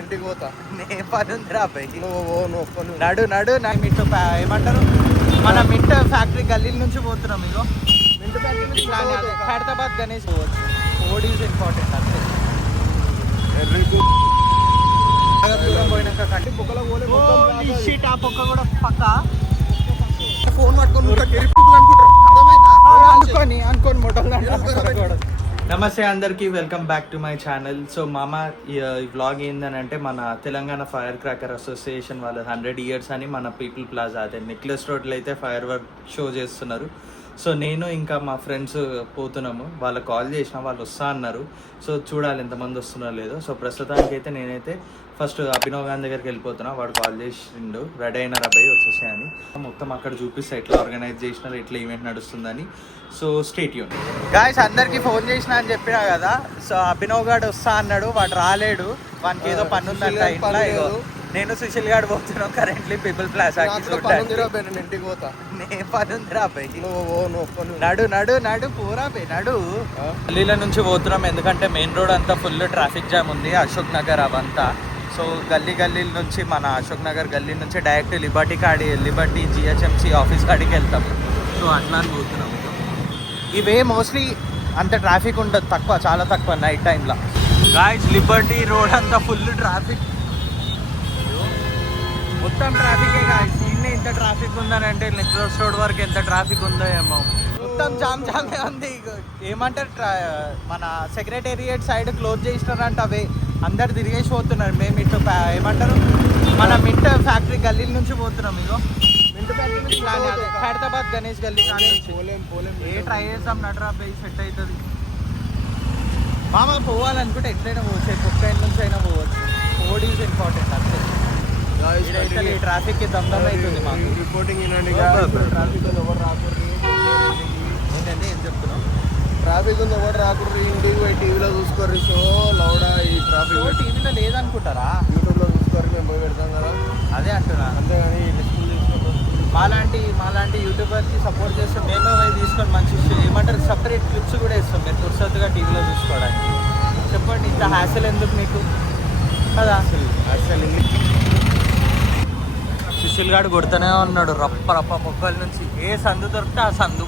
ఇంటికి పోతా. నే పని ఉందిరా అబ్బాయి. నడు నడు నాకు మిట్టు ఏమంటారు మన మిట్ట ఫ్యాక్టరీ గల్లీ నుంచి పోతున్నాం. ఇగో మింట్ ఫ్యాక్టరీ ఖైరతాబాద్ గణేష్ పోవచ్చు. ఓడ్ ఈజ్ ఇంపార్టెంట్ అంతే. పోయినాక కంటి పొక్కలో ఆ పొక్క కూడా పక్క ఫోన్ పట్టుకొని అనుకోని మొట్టలు. నమస్తే అందరికీ, welcome back to my channel. So మామ ఈ వ్లాగ్ ఏందని అంటే మన తెలంగాణ ఫైర్ క్రాకర్ అసోసియేషన్ వాళ్ళ 100 years అని మన పీపుల్ ప్లాజా అదే నెక్లెస్ రోడ్లో అయితే ఫైర్ వర్క్ షో చేస్తున్నారు. సో నేను ఇంకా మా ఫ్రెండ్స్ పోతున్నాము. వాళ్ళకి కాల్ చేసిన, వాళ్ళు వస్తా అన్నారు. సో చూడాలి ఎంతమంది వస్తున్నారో లేదో. సో ప్రస్తుతానికి అయితే నేనైతే ఫస్ట్ అభినవ్ గాంధీ దగ్గరికి వెళ్ళిపోతున్నా. వాడు కాల్ చేసిండు, రెడీ అయినారు అబ్బాయి వచ్చేసాయని. మొత్తం అక్కడ చూపిస్తా ఎట్లా ఆర్గనైజ్ చేసినారు, ఎట్లా ఈవెంట్ నడుస్తుందని. So stay tune. గాయ్స్ అందరికి ఫోన్ చేసిన అని చెప్పినా కదా. సో అభినవ్ గాడు వస్తా అన్నాడు, వాడు రాలేడు. వానికి ఏదో పని ఉందంట ఇంట్లో. నేను సుశీల్ గారు పోతున్నాం కరెంట్లీ పీపుల్ ప్లాజాకి. ఇంటికి పోతా. నే పని ఉందిరా అబ్బాయి. నడు నడు నడు పోరా అబ్బాయి నడు. గల్లీల నుంచి పోతున్నాం ఎందుకంటే మెయిన్ రోడ్ అంతా ఫుల్ ట్రాఫిక్ జామ్ ఉంది, అశోక్ నగర్ అవంతా. సో గల్లీల నుంచి మన అశోక్ నగర్ గల్లీ నుంచి డైరెక్ట్ లిబర్టీ జిహెచ్ఎంసీ ఆఫీస్ కాడికి వెళ్తాం. సో అట్లా అని పోతున్నాం. ఇవే మోస్ట్లీ అంత ట్రాఫిక్ ఉంటుంది, తక్కువ, చాలా తక్కువ నైట్ టైంలో. గాయ్స్ లిబర్టీ రోడ్ అంతా ఫుల్ ట్రాఫిక్, మొత్తం ట్రాఫికే గాయ్స్. నిన్నే ఇంత ట్రాఫిక్ ఉందని అంటే నెక్లెస్ రోడ్ వరకు ఎంత ట్రాఫిక్ ఉందో ఏమో. మొత్తం జామే ఉంది. ఏమంటారు మన సెక్రటేరియట్ సైడ్ క్లోజ్ చేసినారంట, అవే అందరు తిరిగేసి పోతున్నారు. మేము ఇటు ఏమంటారు మన మింట్ ఫ్యాక్టరీ గల్లీ నుంచి పోతున్నాం. ఇగో మింట్ ఫ్యాక్టరీ ఖైరతాబాద్ గణేష్ గల్లీ నుంచి ట్రై చేస్తాం. నటరా పోయి సెట్ అవుతుంది. మామ పోవాలనుకుంటే ఎట్లయినా పోవచ్చు, కుక్క నుంచి అయినా పోవచ్చు. ఓడ్ ఈజ్ ఇంపార్టెంట్ అంతే. ఈ ట్రాఫిక్ దమ్దమ్ అవుతుంది మాకు. రిపోర్టింగ్ ఏంటంటే ఏంటంటే ఏం చెప్తున్నాం, ట్రాఫిక్ ఉంది ఎవరు రాకూడదు. ఇంటికి పోయి టీవీలో చూసుకోరు. షో లౌడా ఈ ట్రాఫిక్ టీవీలో లేదనుకుంటారా, యూట్యూబ్లో చూసుకోరు. మేము పోయి పెడతాం కదా, అదే అంటున్నా. అంతేగాని లిస్టులు తీసుకోరు. మాలాంటి యూట్యూబర్కి సపోర్ట్ చేస్తాం. మేమే పోయి తీసుకొని మంచి ఏమంటారు సపరేట్ క్లిప్స్ కూడా ఇస్తాం మీరు కుర్సత్తుగా టీవీలో చూసుకోవడానికి. చెప్పండి, ఇంత హ్యాసల్ ఎందుకు మీకు కదా. అసలు సుశీల్ గారు కొడుతూనే ఉన్నాడు రప్ప మొక్కల నుంచి. ఏ సందు దొరికితే ఆ సందు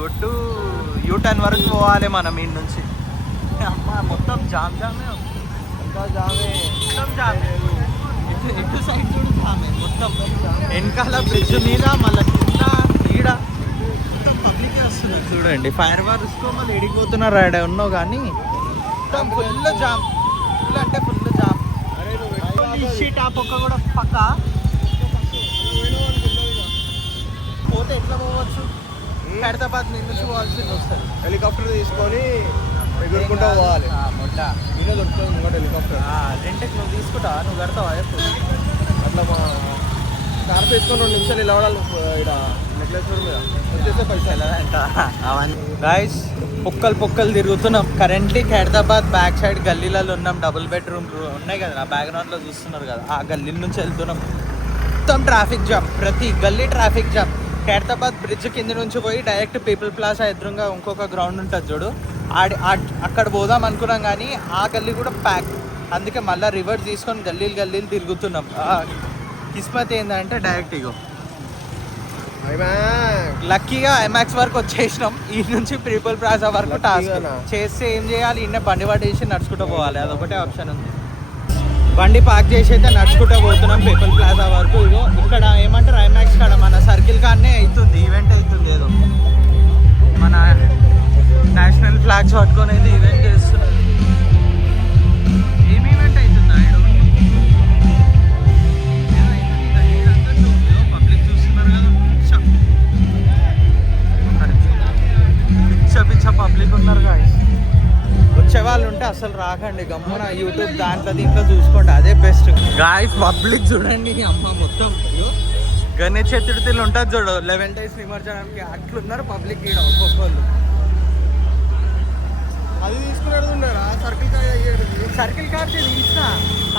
కొట్టు. యూటర్న్ వరకు పోవాలి మనం ఈ నుంచి. అమ్మ మొత్తం జామే అంతా జామే. ఇటు సైడ్ చూడు జామే మొత్తం. వెనకాల బ్రిడ్జ్ మీద మళ్ళీ కింద ఈడ మొత్తం పబ్లిక్ వస్తుంది చూడండి. ఫైర్ వర్క్స్కో మళ్ళీ ఎడిగిపోతున్నారు. ఆడ ఉన్నావు కానీ మొత్తం ఫుల్ జామ్. ఫుల్ అంటే ఫుల్ జామ్. షీట్ ఆ పక్క కూడా పక్క పోతే ఎట్లా పోవచ్చు. ఖైరతాబాద్ నుంచి పోవాల్సింది వస్తుంది. హెలికాప్టర్ తీసుకొని ఎగురుకుంటా పోవాలి. మీరే దొరుకుతుంది ఇంకోటి హెలికాప్టర్. రెంట్కి నువ్వు తీసుకుంటా, నువ్వు కడతావా ఎప్పుడు అట్లా మా కార్ తీసుకొని 2 నిమిషాలు ఇలా వాడాలి. ఇక్కడ నెక్లెస్ రోడ్ మీద వచ్చేస్తే పైసలు అవన్నీ. గాయ్స్ పొక్కలు తిరుగుతున్నాం. కరెంట్లీ ఖైరతాబాద్ బ్యాక్ సైడ్ గల్లీలలో ఉన్నాం. డబుల్ బెడ్రూమ్ ఉన్నాయి కదా, ఆ బ్యాక్గ్రౌండ్లో చూస్తున్నారు కదా, ఆ గల్లీ నుంచి వెళ్తున్నాం. మొత్తం ట్రాఫిక్ జామ్, ప్రతి గల్లీ ట్రాఫిక్ జామ్. ఖైరతాబాద్ బ్రిడ్జ్ కింద నుంచి పోయి డైరెక్ట్ పీపుల్ ప్లాజా ఎదురుగా ఇంకొక గ్రౌండ్ ఉంటుంది చూడు, అక్కడ పోదాం అనుకున్నాం కానీ ఆ గల్లీ కూడా ప్యాక్. అందుకే మళ్ళీ రివర్స్ తీసుకొని గల్లీలు తిరుగుతున్నాం. కిస్మత్ ఏంటంటే డైరెక్ట్ ఇగో లక్కీగా ఐమాక్స్ వరకు వచ్చేసినాం. ఈ నుంచి పీపుల్ ప్లాజా వరకు టాస్క్ చేస్తే ఏం చేయాలి, ఇన్న బండి పట్టేసి నడుచుకుంటూ పోవాలి. అదొకటే ఆప్షన్ ఉంది. బండి పార్క్ చేసి అయితే నడుచుకుంటూ పోతున్నాం పీపుల్ ప్లాజా వరకు. ఇగో ఇక్కడ ఏమంటారు ఐమాక్స్ కాడ మన సర్కిల్ కాడనే అవుతుంది ఈవెంట్ అవుతుంది. ఏదో మన నేషనల్ ఫ్లాగ్స్ పట్టుకొని అయితే ఈవెంట్ చేస్తున్నారు. ఏం ఈవెంట్ అవుతుంది పబ్లిక్ చూస్తున్నారు కదా. పిచ్చ పబ్లిక్ ఉన్నారు గాయ్స్. వచ్చే వాళ్ళు ఉంటే అసలు రాకండి, గమ్మున యూట్యూబ్ దీంట్లో చూసుకోండి, అదే బెస్ట్. గాయ్స్ పబ్లిక్ చూడండి. అమ్మ మొత్తం గణేష్ చతుర్థిలో ఉంటుంది చూడు, 11 days నిమజ్జనానికి అట్లున్నారు పబ్లిక్ ఈడ ఒక్కొక్కళ్ళు. అది తీసుకున్నాడు సర్కిల్ కార్డ్ తీసిన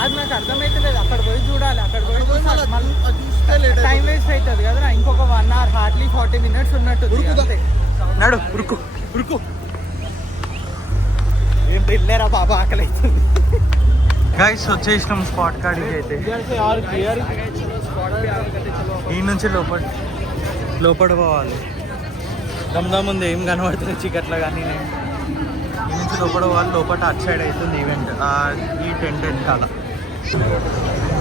అది నాకు అర్థమవుతలేదు. అక్కడ పోయి చూడాలి, అక్కడ పోయి టైం వేస్ట్ అవుతుంది కదా. ఇంకొక 1 hour హార్డ్లీ 40 minutes ఉన్నట్టు. నడు ఉరుకు ఏం వెళ్ళారా బాబా, ఆకలి అవుతుంది. గైస్ వచ్చేసినాం స్పాట్ కాడికి అయితే. ఈ నుంచి లోపల పోవాలి. దమ్దమ్ ఉంది, ఏం కనబడుతుంది చీకట్లా కానీ. ఈ నుంచి లోపల పోవాలి. లోపల అటు సైడ్ అవుతుంది ఈవెంట్, ఈ టెంట్ వెనకాల.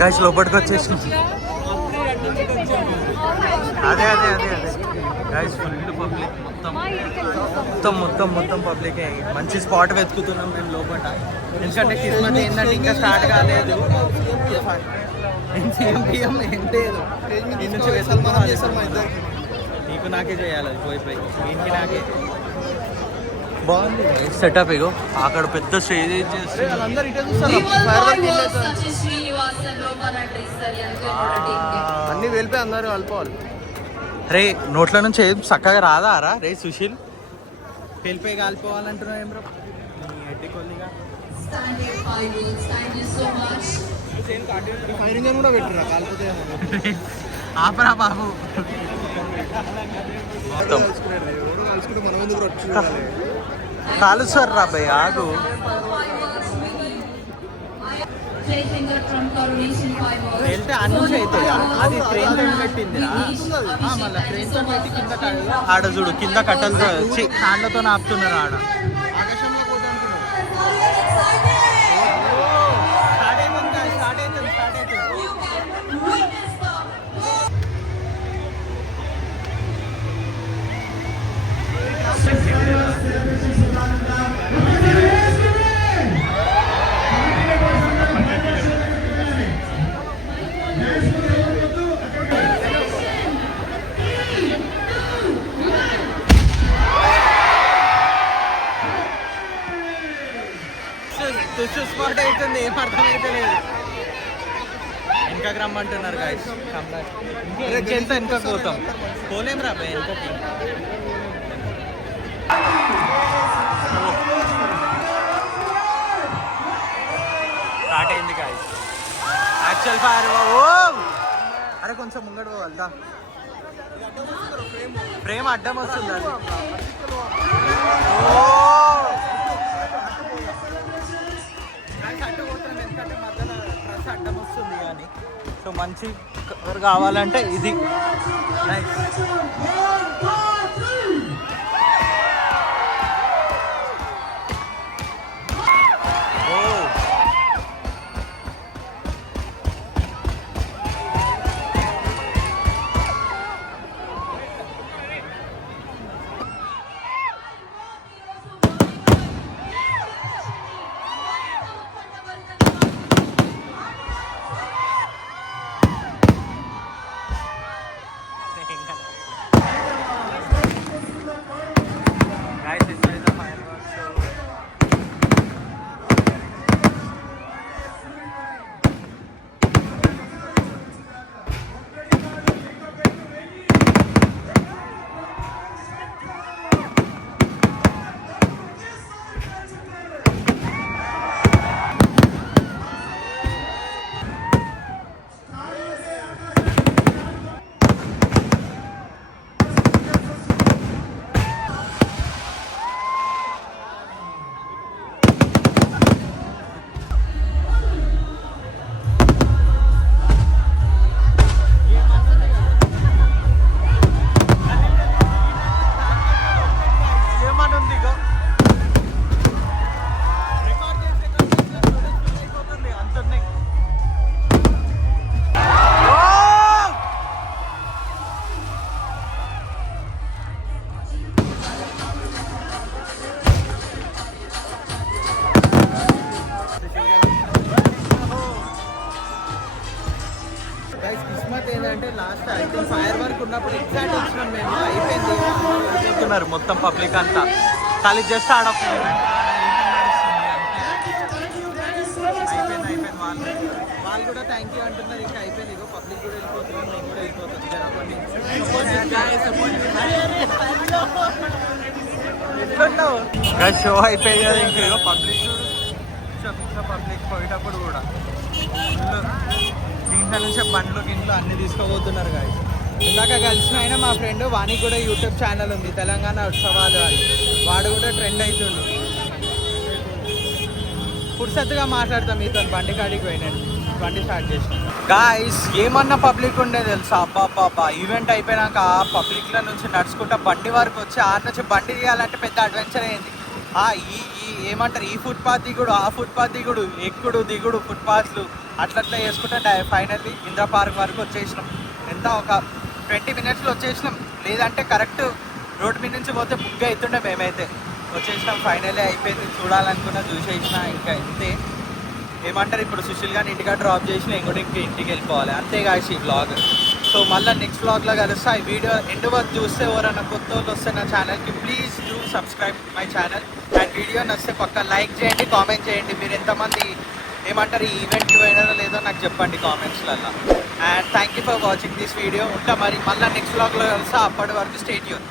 గైస్ లోపలికి వచ్చేసినాం. అదే గైస్ ఫుల్ పబ్లిక్, మొత్తం పబ్లిక్. మంచి స్పాట్ వెతుకుతున్నాం మేము లోపల. ఎందుకంటే కిస్మత్ ఏంటంటే ఇంకా స్టార్ట్ కాలేదు. పిఎం ఏం లేదు. ఈ నుంచి వెతుకుతున్నాం. నీకు నాకే చేయాలి అది పోయిపోయి, ఇంటికి నాకే. బాగుంది సెటప్. ఇగో అక్కడ పెద్ద స్టేజ్ చేస్తారు, అందరు ఇటే చూస్తారు. అన్ని వెళ్ళిపోయి అందరూ వెళ్ళిపోవాలి. రే నోట్ల నుంచి ఏం చక్కగా రాదా రే సుశీల్? వెళ్ళిపోయి కాలిపోవాలంటున్నావు ఏం రా ఎడ్డికొల్లిగా. ఫైరింగ్ కూడా పెట్టిరా కాలిపోతే ఆపరా బాబు. కాలుస్తారు రా భయ్, ఆగు. వెళ్తే అన్నీ అయితే అది ట్రైన్ తో పెట్టింది. మళ్ళీ ట్రైన్ తో పెట్టి కింద ఆడ చూడు, కింద కట్టలు కాళ్ళతో ఆపుతున్నారు ఆడ. స్పాట్ అవుతుంది, ఏం అర్థమైతే లేదు. ఇంకా రమ్మంటున్నారు గాయస్. ఎంత వెనక పోతాం, పోలేం రా భయ్ వెనకకి. స్టార్ట్ అయింది గాయస్ యాక్చువల్ ఫైర్. ఓ అరే కొంచెం ముంగడు పోవాలిదా, ఫ్రేమ్ అడ్డం వస్తుంది అది. ఓ ఎందుకంటే మధ్యలో డ్రెస్ అడ్డం వస్తుంది కానీ. సో మంచి కవర్ కావాలంటే ఇది నైస్. ఏంటంటే లాస్ట్ అయితే ఫైర్ వర్క్ ఉన్నప్పుడు ఎగ్జాక్ట్ వచ్చినాం మేము, అయిపోయింది మొత్తం పబ్లిక్ అంతా. ఖాళీ జస్ట్ ఆడ అయిపోయింది. వాళ్ళు కూడా థ్యాంక్ యూ అంటున్నారు. ఇంకా అయిపోయింది, ఇగో పబ్లిక్ కూడా వెళ్ళిపోతున్నారు, మేము కూడా వెళ్ళిపోతాం. షో అయిపోయింది కదా, ఇంకా పబ్లిక్ పబ్లిక్ పోయేటప్పుడు కూడా దీంట్లో నుంచి బండ్లు గింట్లో అన్ని తీసుకోబోతున్నారు గాయస్. ఇందాక కలిసిన ఆయన మా ఫ్రెండ్, వానికి కూడా యూట్యూబ్ ఛానల్ ఉంది తెలంగాణ ఉత్సవాలు అని. వాడు కూడా ట్రెండ్ అవుతుంది. పురుసత్తుగా మాట్లాడతాం మీతో బండి కాడికి పోయినాను బండి స్టార్ట్ చేసిన గాయస్ ఏమన్నా పబ్లిక్ ఉండే తెలుసా అబ్బా ఈవెంట్ అయిపోయినాక పబ్లిక్లో నుంచి నడుచుకుంటా బండి వరకు వచ్చి ఆడ నుంచి బండి తీయాలంటే పెద్ద అడ్వెంచర్ అయింది. ఈ ఏమంటారు ఈ ఫుట్పాత్ దిగుడు ఆ ఫుట్పాత్ దిగుడు ఎక్కుడు దిగుడు ఫుట్పాత్లు అట్లా చేసుకుంటా ఫైనల్లీ ఇంద్రా పార్క్ వరకు వచ్చేసినాం. ఎంత ఒక 20 minutesలో వచ్చేసినాం, లేదంటే కరెక్ట్ రోడ్ మీద నుంచి పోతే బుక్ అవుతుండే. మేమైతే వచ్చేసినాం, ఫైనల్లీ అయిపోయింది. చూడాలనుకున్నా చూసేసిన, ఇంకా ఇంతే. ఏమంటారు ఇప్పుడు సుశీల్ గారిని ఇంటికా డ్రాప్ చేసిన ఇంకోటి ఇంటికి వెళ్ళిపోవాలి, అంతేగా ఈ వ్లాగ్. సో మళ్ళీ నెక్స్ట్ వ్లాగ్లో కలుస్తా. ఈ వీడియో ఎండ్ వరకు చూస్తే ఎవరైనా కొత్త వాళ్ళు వస్తే నా ఛానల్కి please do subscribe my channel. And video నచ్చితే పక్క లైక్ చేయండి, కామెంట్ చేయండి. మీరు ఎంతమంది ఏమంటారు ఈ ఈవెంట్కి పోయినారో లేదో నాకు చెప్పండి కామెంట్స్లలో. And thank you for watching this video. ఉంటా మరి మళ్ళీ నెక్స్ట్ వ్లాగ్లో కలుస్తా. అప్పటి వరకు స్టే ట్యూన్.